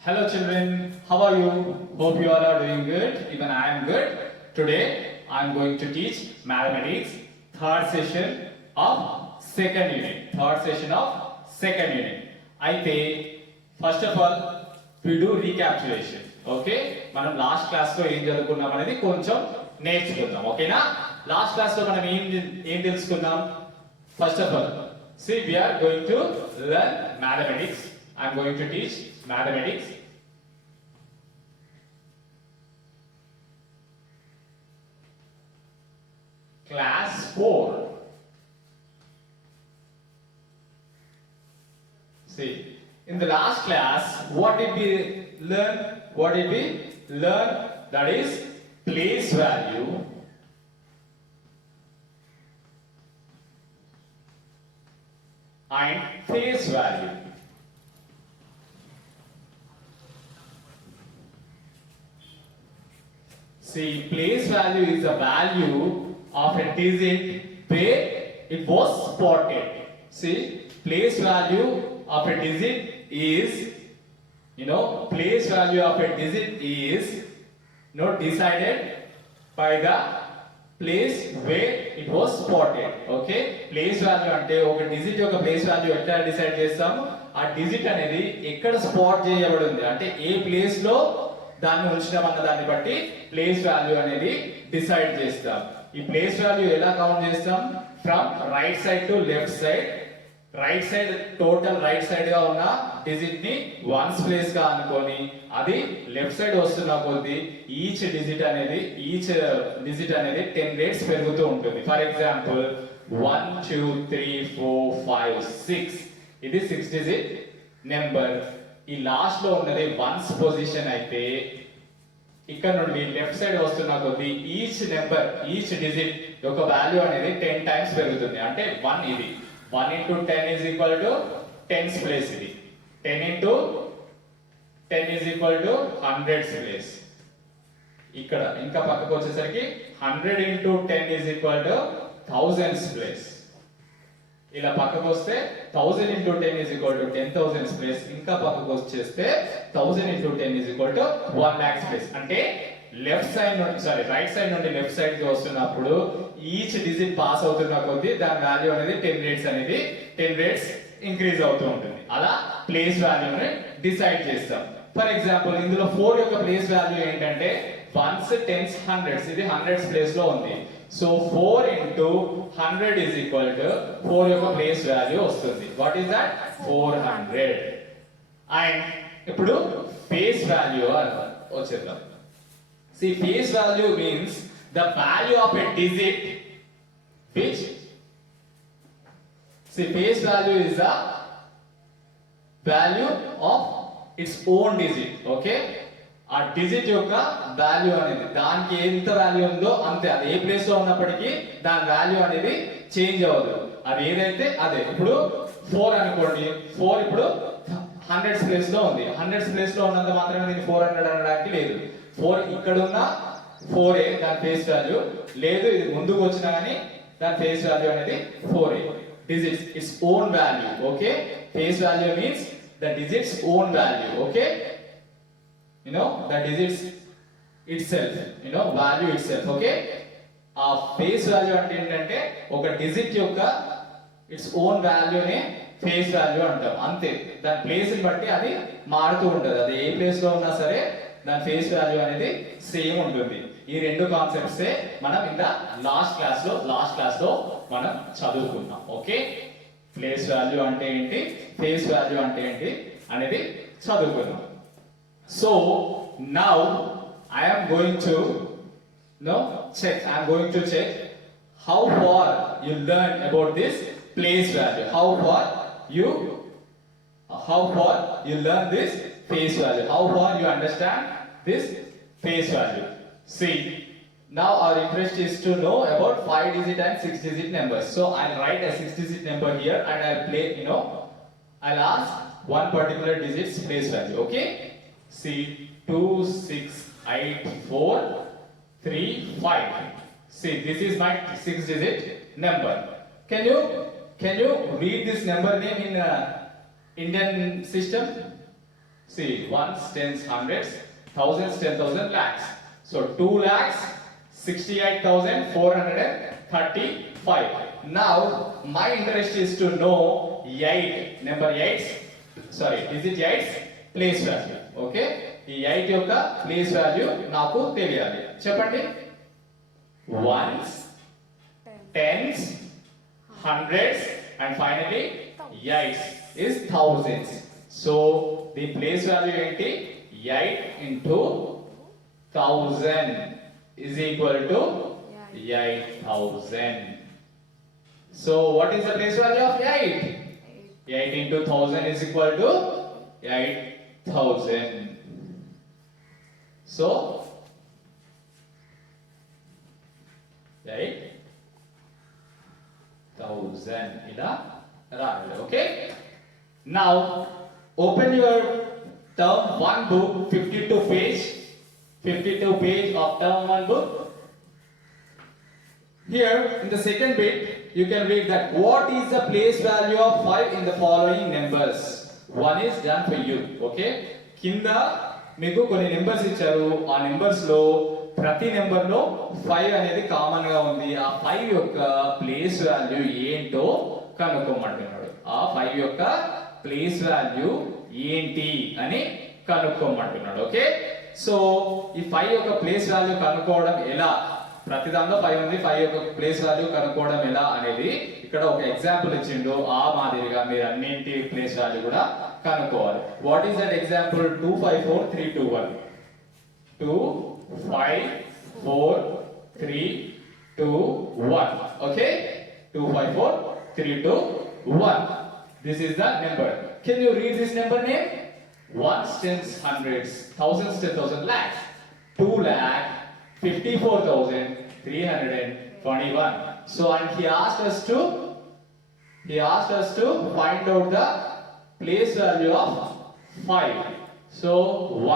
Hello children, how are you? Hope you all are doing good. Even I am good. Today I am going to teach mathematics third session of second unit. Third session of second unit. అయితే first of all we do recapitulation. Okay? మనం last class లో ఏం చదువుకున్నాం అనేది కొంచెం నేర్చుకుందాం. ఓకేనా? Last class లో మనం ఏం తెలుసుకున్నాం? First of all, see we are going to learn mathematics. I am going to teach mathematics. Class 4. See, in the last class, what did we learn? What did we learn? That is place value and face value. See, place value is the value of a digit where it was spotted. See, place value of a digit is, place value of a digit is not decided by the place where it was spotted. Okay, place value అంటే ఒక డిజిట్ యొక్క place value ఎట్లా డిసైడ్ చేస్తాం? ఆ డిజిట్ అనేది ఎక్కడ స్పాట్ చేయబడి ఉంది అంటే ఏ ప్లేస్ లో దాన్ని ఉంచడం అన్న దాన్ని బట్టి ప్లేస్ వాల్యూ అనేది డిసైడ్ చేస్తాం. ఈ ప్లేస్ వాల్యూ ఎలా కౌంట్ చేస్తాం? From right side to left side. Right side total right side గా ఉన్న డిజిట్ ని వన్స్ ప్లేస్ గా అనుకొని అది లెఫ్ట్ సైడ్ వస్తున్న కొద్దీ ఈచ్ డిజిట్ అనేది 10 రేట్స్ పెరుగుతూ ఉంటుంది. ఫర్ ఎగ్జాంపుల్ 1 2 3 4 5 6 ఇది 6 డిజిట్ నెంబర్. ఈ లాస్ట్ లో ఉన్నది వన్స్ పొజిషన్ అయితే ఇక్కడ నుండి లెఫ్ట్ సైడ్ వస్తున్న కొద్దీ ఈచ్ డిజిట్ యొక్క వాల్యూ అనేది 10 టైమ్స్ పెరుగుతుంది. అంటే 1 ఇది 1 into 10 is equal to 10's place ఇది 10 into 10 is equal to 100's place. ఇక్కడ ఇంకా పక్కకు వచ్చేసరికి 100 into 10 is equal to 1000's place. ఇలా పక్కకు వస్తే 1000 into 10 is equal to 10,000's place. ఇంకా పక్కకు వచ్చేస్తే 1000 into 10 is equal to 1 lakh's place. అంటే రైట్ సైడ్ నుండి లెఫ్ట్ సైడ్ కి వస్తున్నప్పుడు ఈచ్ డిజిట్ పాస్ అవుతున్న కొద్దీ దాని వాల్యూ అనేది 10 రేట్స్ ఇంక్రీజ్ అవుతూ ఉంటుంది. అలా ప్లేస్ వాల్యూని డిసైడ్ చేస్తాం. ఫర్ ఎగ్జాంపుల్ ఇందులో 4 యొక్క ప్లేస్ వాల్యూ ఏంటంటే వన్స్ టెన్స్ హండ్రెడ్స్ ఇది హండ్రెడ్స్ ప్లేస్ లో ఉంది. సో 4 into 100 is equal to 4 యొక్క ప్లేస్ వాల్యూ వస్తుంది. What is that? 400. అండ్ ఇప్పుడు ఫేస్ వాల్యూ వచ్చేద్దాం. See, face value means the value of a digit which face value is the value of its own digit. Okay, ఆ డిజిట్ యొక్క వాల్యూ అనేది దానికి ఎంత వాల్యూ ఉందో అంతే. అది ఏ ప్లేస్ లో ఉన్నప్పటికీ దాని వాల్యూ అనేది చేంజ్ అవ్వదు. అది ఏదైతే అదే. ఇప్పుడు 4 అనుకోండి, 4 ఇప్పుడు 100's ప్లేస్ లో ఉంది. 100's ప్లేస్ లో ఉన్నంత మాత్రమే దీన్ని 400 అనడానికి లేదు. 4 ఇక్కడ ఉన్న 4a దాని ఫేస్ వాల్యూ లేదు. ఇది ముందుకు వచ్చినా కానీ దాని ఫేస్ వాల్యూ అనేది 4a. Digits its own value. Okay, face value means the digits own value. Okay, the digits itself, value itself. Okay, ఆ ఫేస్ వాల్యూ అంటే ఏంటంటే ఒక డిజిట్ యొక్క ఇట్స్ ఓన్ వాల్యూనే ఫేస్ వాల్యూ అంటాం. అంతే, దాని ప్లేస్ ని బట్టి అది మారుతూ ఉంటుంది. అది ఏ ప్లేస్ లో ఉన్నా సరే దాని ఫేస్ వాల్యూ అనేది సేమ్ ఉంటుంది. ఈ రెండు కాన్సెప్ట్స్ మనం ఇంత లాస్ట్ క్లాస్ లో మనం చదువుకున్నాం. ఓకే, ప్లేస్ వాల్యూ అంటే ఏంటి, ఫేస్ వాల్యూ అంటే ఏంటి అనేది చదువుకున్నాం. So now I am going to check how far you learn about this place value. How far you learn this face value. How far you understand this face value. See, now our interest is to know about 5 digit and 6 digit numbers. So I'll write a 6 digit number here and I'll ask one particular digit's place value. Okay, see, 2 6 8 4 3 5. See, this is my 6 digit number. Can you read this number name in Indian system? See, ones, tens, hundreds, thousands, 10,000, lakhs. So 2 lakhs 68,435. Now my interest is to know 8 number 8, sorry, digit 8 place value. Okay, ఈ 8 యొక్క place value నాకు తెలియాలి. చెప్పండి. Ones, tens, hundreds, and finally 8 is thousands. So the place value ఏంటి? 8 into 1000 is equal to 8,000. So what is the place value of 8? 8 into 1000 is equal to 8,000. So 8,000 ila రాయాలి. Okay, now open your term 1 book, 52 page of term 1 book. Here in the second bit you can read that what is the place value of 5 in the following numbers. One is done for you. Okay, కింద మీకు కొన్ని నెంబర్స్ ఇచ్చారు. ఆ నెంబర్స్ లో ప్రతి నెంబర్ లో 5 అనేది కామన్ గా ఉంది. ఆ 5 యొక్క ప్లేస్ వాల్యూ ఏంటో కనుక్కోమంటున్నాడు. ఆ 5 యొక్క ప్లేస్ వాల్యూ ఏంటి అని కనుక్కోమంటున్నాడు. ఓకే, సో ఈ 5 యొక్క ప్లేస్ వాల్యూ కనుక్కోవడం ఎలా? ప్రతి దాంట్లో 5 ఉంది. 5 యొక్క ప్లేస్ వాల్యూ కనుక్కోవడం ఎలా అనేది ఇక్కడ ఒక ఎగ్జాంపుల్ ఇచ్చిండు. ఆ మాదిరిగా మీరు అన్నింటి ప్లేస్ వాల్యూ కూడా కనుక్కోవాలి. What is that example? 254321. 254321. Okay, 254321. This is the number. Can you read this number name? Ones, tens, hundreds, thousands, 10,000, lakhs. 2,54,321. So and he asked us to find out the place value of 5. So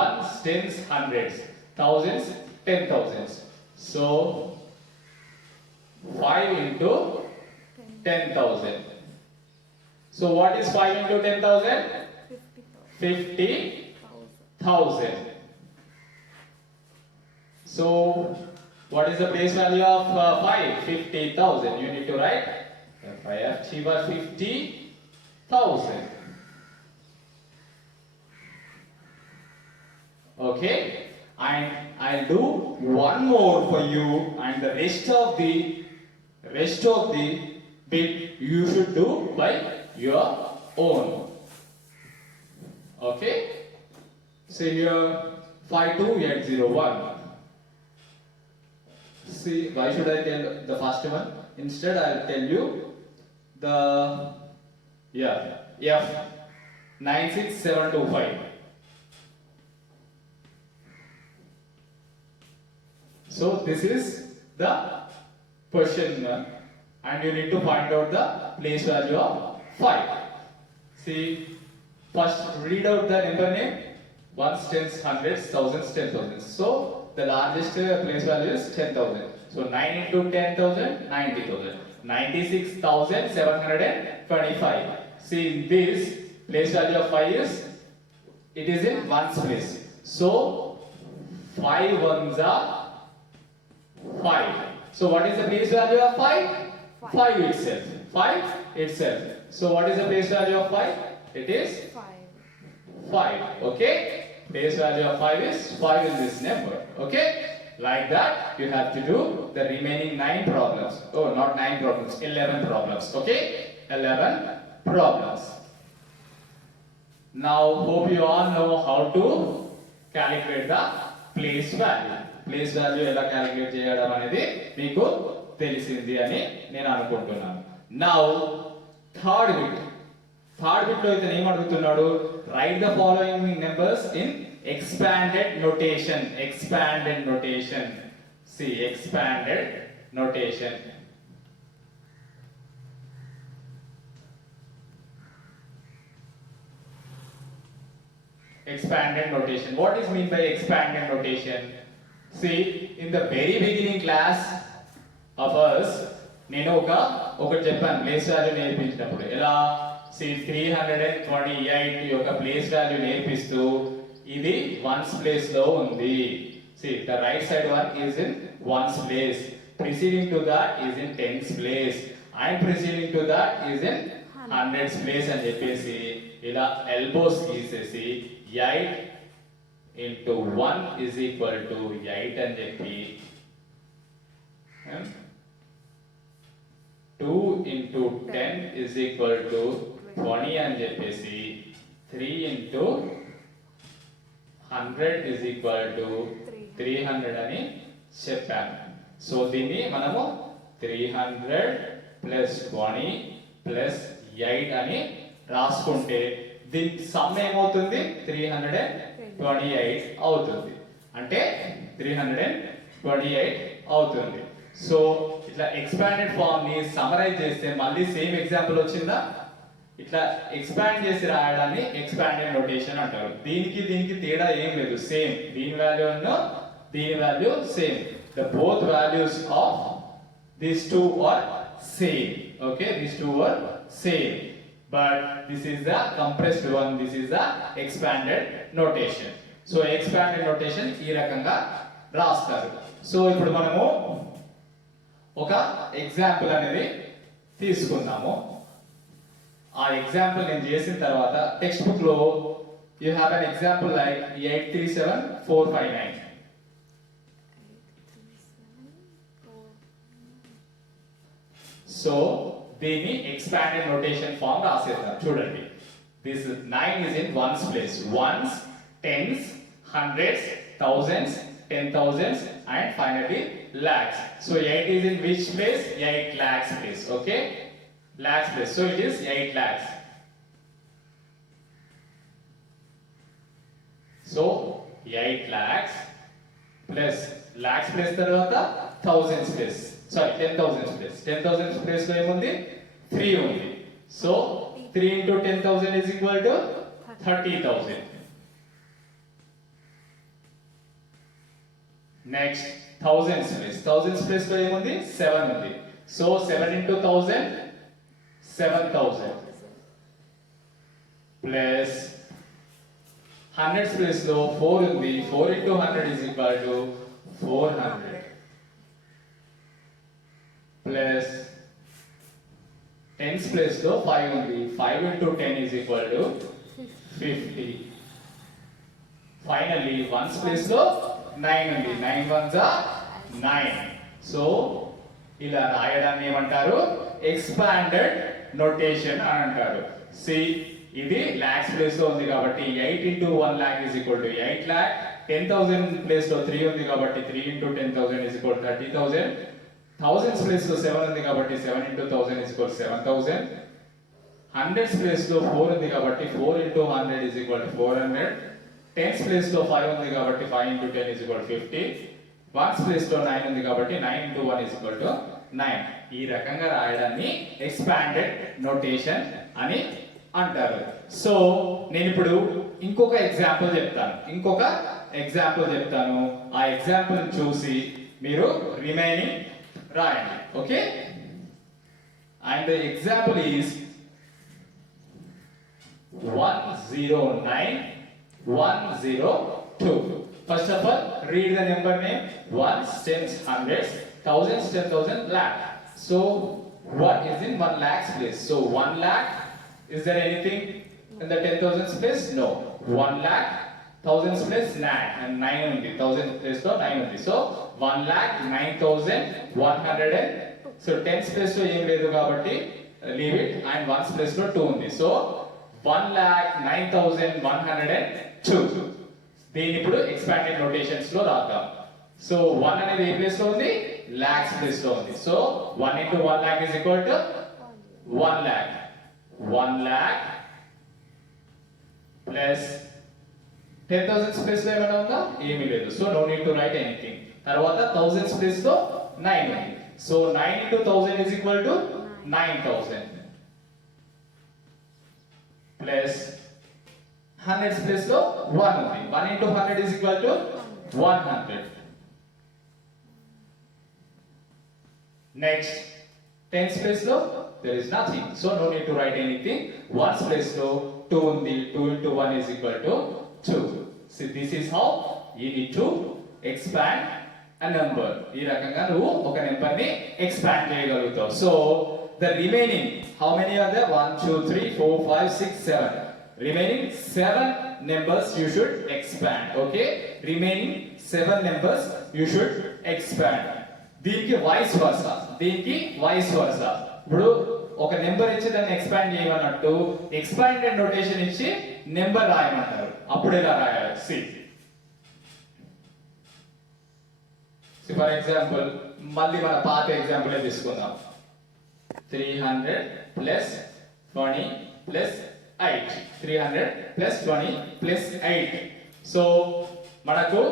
ones, tens, hundreds, thousands, 10,000s. So 5 into 10,000. So what is 5 into 10,000? 50,000. So what is the place value of 5? 50,000. You need to write F 50,000. Okay, and I'll do one more for you, and the rest of the bit you should do by your own. Okay, so here 52801. See, why should I tell the first one? Instead I'll tell you the F 96725. So this is the question one, and you need to find out the place value of 5. See, first read out the number name. Ones, tens, hundreds, thousands, 10,000. So the largest place value is 10,000. So 9 into 10,000, 90,000. 96,725. See, in this place value of 5 is, it is in ones place. So 5 ones are 5. So what is the place value of 5? 5 itself. 5 itself. So what is the place value of 5? It is 5. Okay? Place value of 5 is 5 in this number. Okay? Like that, you have to do the remaining 9 problems. Oh, not 9 problems, 11 problems. Okay? 11 problems. Now, hope you all know how to calculate the place value. Place value ఎలా క్యాలిక్యులేట్ చేయడం అనేది మీకు తెలిసింది అని నేను అనుకుంటున్నాను. Now, third bit లో అయితే ఏం అడుగుతున్నాడు? Write the following numbers in expanded notation. See, expanded notation. Expanded notation. What is mean by expanded notation? See, in the very beginning class of us, నేను ఒకటి చెప్పాను ప్లేస్ వాల్యూ నేర్పించినప్పుడు. ఎలా? 328 యొక్క ప్లేస్ వాల్యూ నేర్పిస్తూ ఇది వన్స్ ప్లేస్ లో ఉంది. See, the right side one is in ones place, preceding to that is in tens place, and preceding to that is in hundreds place అని చెప్పేసి ఇలా ఎల్బోస్ గీసేసి 8 into 1 is equal to 8 అని చెప్పి 2 into 10 is equal to 20 అని చెప్పేసి 3 into 100 is equal to 300 అని చెప్పాను. సో దీన్ని మనము 300 ప్లస్ 20 ప్లస్ 8 అని రాసుకుంటే దీని సమ్ ఏమవుతుంది 328 అవుతుంది. అంటే 328 అవుతుంది. సో ఇట్లా ఎక్స్పాండెడ్ ఫామ్ ని సమరైజ్ చేస్తే మళ్ళీ సేమ్ ఎగ్జాంపుల్ వచ్చిందా? ఇట్లా ఎక్స్పాండ్ చేసి రాయడాన్ని ఎక్స్పాండెడ్ నోటేషన్ అంటారు. దీనికి తేడా ఏం లేదు, సేమ్. దీని వాల్యూ దీని value same. The both values of these two are same. Okay, these two are same, but this is the compressed one, this is the expanded notation. So expanded notation ఈ రకంగా రాస్తారు. సో ఇప్పుడు మనము ఒక ఎగ్జాంపుల్ అనేది తీసుకుందాము. ఆ ఎగ్జాంపుల్ నేను చేసిన తర్వాత టెక్స్ట్ బుక్ లో you have an example like 837459. సో దీన్ని ఎక్స్పాండెడ్ నోటేషన్ ఫామ్ రాసేద్దాం. చూడండి, దిస్ 9 is in ones place, ones, tens, hundreds, thousands, 10,000s and finally lakhs. So 8 is in which place? 8 lakhs place. Okay, lakhs place. So it is 8 lakhs. So 8 lakhs plus lakhs place tarvata thousands place. Sorry, 10,000s place. 10,000s place lo emundi 3 undi. So 3 into 10,000 is equal to 30,000. Next, thousands place. Thousands place lo emundi 7 undi. So 7 into 1000, 7,000 plus hundreds place lo 4 undi. 4 into 100 is equal to 400 plus tens place lo 5 undi. 5 into 10 is equal to 50. Finally ones place lo 9 undi. 9 ones are 9. So ఇలా రాయడాన్ని ఏమంటారు? Expanded notation అని అంటారు. సి ఇది లాక్స్ ప్లేస్ లో ఉంది కాబట్టి 8 into 1 lakh is equal to 8 lakh. 10,000 place లో 3 ఉంది కాబట్టి 3 into 10,000 is equal to 30,000. thousands place లో 7 ఉంది కాబట్టి 7 into 1000 is equal to 7,000. hundreds place లో 4 ఉంది కాబట్టి 4 into 100 is equal to 400. tens place లో 5 ఉంది కాబట్టి 5 into 10 is equal to 50. ones place లో 9 ఉంది కాబట్టి 9 into 1 is equal to 9. ఈ రకంగా రాయడాన్ని ఎక్స్పాండెడ్ నోటేషన్ అని అంటారు. సో నేను ఇప్పుడు ఇంకొక ఎగ్జాంపుల్ చెప్తాను. ఆ ఎగ్జాంపుల్ చూసి మీరు రిమైనింగ్ రాయండి. Okay, and the example is 109,102. First of all, read the number name. Ones, tens, hundreds, thousands, 10,000, lakh. So what is in 1 lakh's place? So 1 lakh, is there anything in the 10,000's place? No. 1 lakh, thousands place 9 and 9 undi. 1000 place lo 9 undi. So 1 lakh 9,100 and so tens place lo em ledu kabatti leave it, and ones place lo 2 undi. So 1 lakh 9,102. దీని ఇప్పుడు expanded notations లో రాద్దాం. సో 1 అనేది ఏ ప్లేస్ లో ఉంది? లాక్స్ ప్లేస్ లో ఉంది. సో 1 into 1 lakh is equal to 1 lakh. 1 lakh plus 10,000 place లో ఏమైనా ఉందా? ఏమీ లేదు. So no need to write anything. తర్వాత thousands ప్లేస్ లో 9 ఉంది. So 9 into 1000 is equal to 9,000 plus hundreds place lo 1 ఉంది. 1 into 100 is equal to 100. Next, Tens place లో there is nothing, so no need to write anything. Ones place లో 2 ఉంది, 2 into 1 is equal to 2. See, this is how you need to expand a number. ఈ రకంగా నువ్వు ఒక number ని expand చేయగలుగుతావు. So the remaining, how many are there? 1 2 3 4 5 6 7. Remaining 7 numbers you should expand. Okay, remaining 7 numbers you should expand. దీనికి vice versa, దీనికి vice versa. ఇప్పుడు ఒక నెంబర్ ఇచ్చి దాన్ని ఎక్స్పాండ్ చేయమన్నట్టు ఎక్స్పాండెడ్ నోటేషన్ ఇచ్చి నెంబర్ రాయమంటారు. అప్పుడు ఎలా రాయాలి? సి ఫర్ ఎగ్జాంపుల్ మళ్ళీ మన పాత ఎగ్జాంపుల్ తీసుకుందాం. 300 plus 20 plus 8. 300 plus 20 plus 8. సో మనకు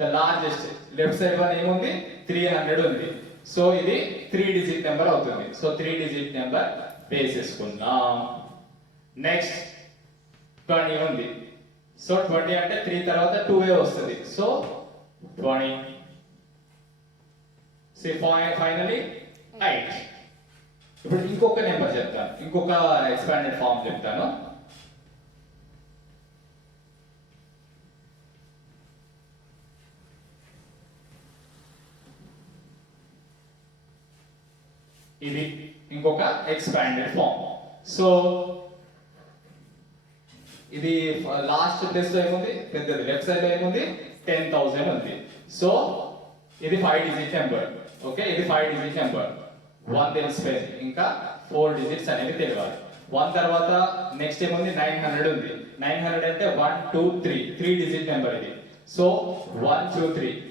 the largest left side one ఏముంది? 300 ఉంది. సో ఇది 3 డిజిట్ నెంబర్ అవుతుంది. సో 3 డిజిట్ నెంబర్ వేసేసుకుందాం. నెక్స్ట్ 20 ఉంది. సో 20 అంటే 3 తర్వాత 2 వస్తుంది. సో 20. So finally 8. ఇప్పుడు ఇంకొక నెంబర్ చెప్తాను, ఇంకొక ఎక్స్పాండెడ్ ఫామ్ చెప్తాను. ఇది ఇంకొక ఎక్స్పాండెడ్ ఫామ్. సో ఇది లాస్ట్ ప్లేస్ లో ఏముంది? పెద్దది లెఫ్ట్ సైడ్ లో ఏముంది? 10,000 ఉంది. సో ఇది 5 డిజిట్ నెంబర్. ఓకే, ఇది 5 డిజిట్ నెంబర్. 1 తెలిసిపోయింది, ఇంకా 4 డిజిట్స్ అనేవి తెలియాలి. 1 తర్వాత నెక్స్ట్ ఏముంది? 900 ఉంది. 900 అంటే 1 2 3 3 డిజిట్ నెంబర్ ఇది. సో 1 2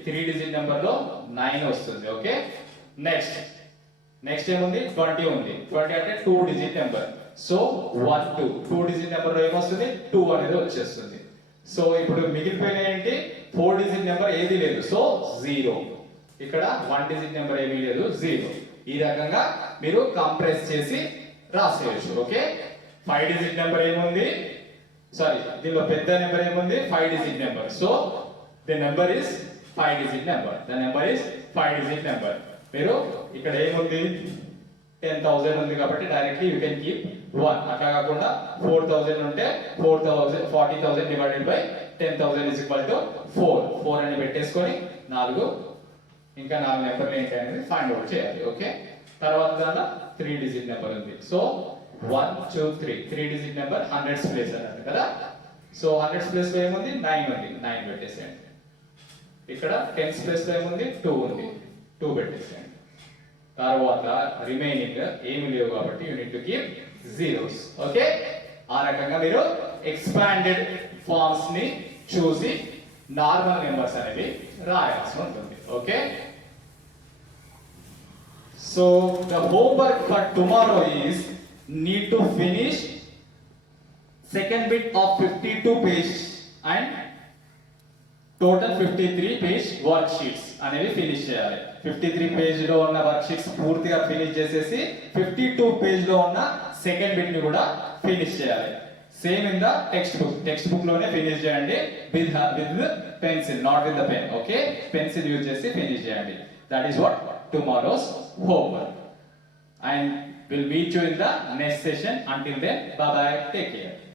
3 డిజిట్ నెంబర్ లో 9 వస్తుంది. ఓకే, నెక్స్ట్ ఏముంది? 20 ఉంది. 20 అంటే 2 digit number. So 1 2 digit number లో ఏమొస్తుంది? 2 అనేది వచ్చేస్తుంది. సో ఇప్పుడు మిగిలిపోయిన ఏంటి? 4 డిజిట్ నెంబర్ ఏది లేదు. సో 0. ఇక్కడ 1 డిజిట్ నెంబర్ ఏమీ లేదు, 0. ఈ రకంగా మీరు కంప్రెస్ చేసి రాసేయచ్చు. ఓకే, 5 డిజిట్ నెంబర్ ఏముంది? సారీ, దీనిలో పెద్ద నెంబర్ ఏముంది? 5 digit number. So the number is 5 digit number. The number is 5 digit number. మీరు ఇక్కడ ఏముంది? 10,000 ఉంది కాబట్టి డైరెక్ట్లీ యూ కెన్ కీప్ 1. అట్లా కాకుండా 4,000 ఉంటే 40,000 divided by 10,000 is equal to 4 అని పెట్టేసుకొని 4 ఇంకా 4 నెంబర్లు ఏంటి అనేది ఫైండ్ అవుట్ చేయాలి. ఓకే, తర్వాత దాంట్లో 3 డిజిట్ నెంబర్ ఉంది. సో 1 2 3 డిజిట్ నెంబర్ 100s ప్లేస్ అన్నట్టు కదా. సో 100s ప్లేస్ లో ఏముంది? 9 ఉంది. 9 పెట్టేసేయండి. ఇక్కడ 10s ప్లేస్ లో ఏముంది? 2 ఉంది. 2 పెట్టేసేయండి. తర్వాత రిమైనింగ్ ఏమి లేవు కాబట్టి you need to keep zeros. Okay, ఆ రకంగా మీరు ఎక్స్పాండెడ్ ఫార్మ్స్ ని చూసి నార్మల్ నెంబర్స్ అనేవి రాయాల్సి ఉంటుంది. Okay, so the homework for tomorrow is need to finish second bit of 52 page and total 53 page work sheets అనేవి ఫినిష్ చేయాలి. 53 పేజ్ లో ఉన్న వర్క్ షీట్స్ పూర్తిగా ఫినిష్ చేసేసి 52 పేజ్ లో ఉన్న సెకండ్ బిట్ ని కూడా ఫినిష్ చేయాలి. Same in the textbook లోనే ఫినిష్ చేయండి with pencil, not with the pen. Okay, pencil use చేసి ఫినిష్ చేయండి. That is what tomorrow's homework. And will meet you in the next session. Until then, bye bye, take care.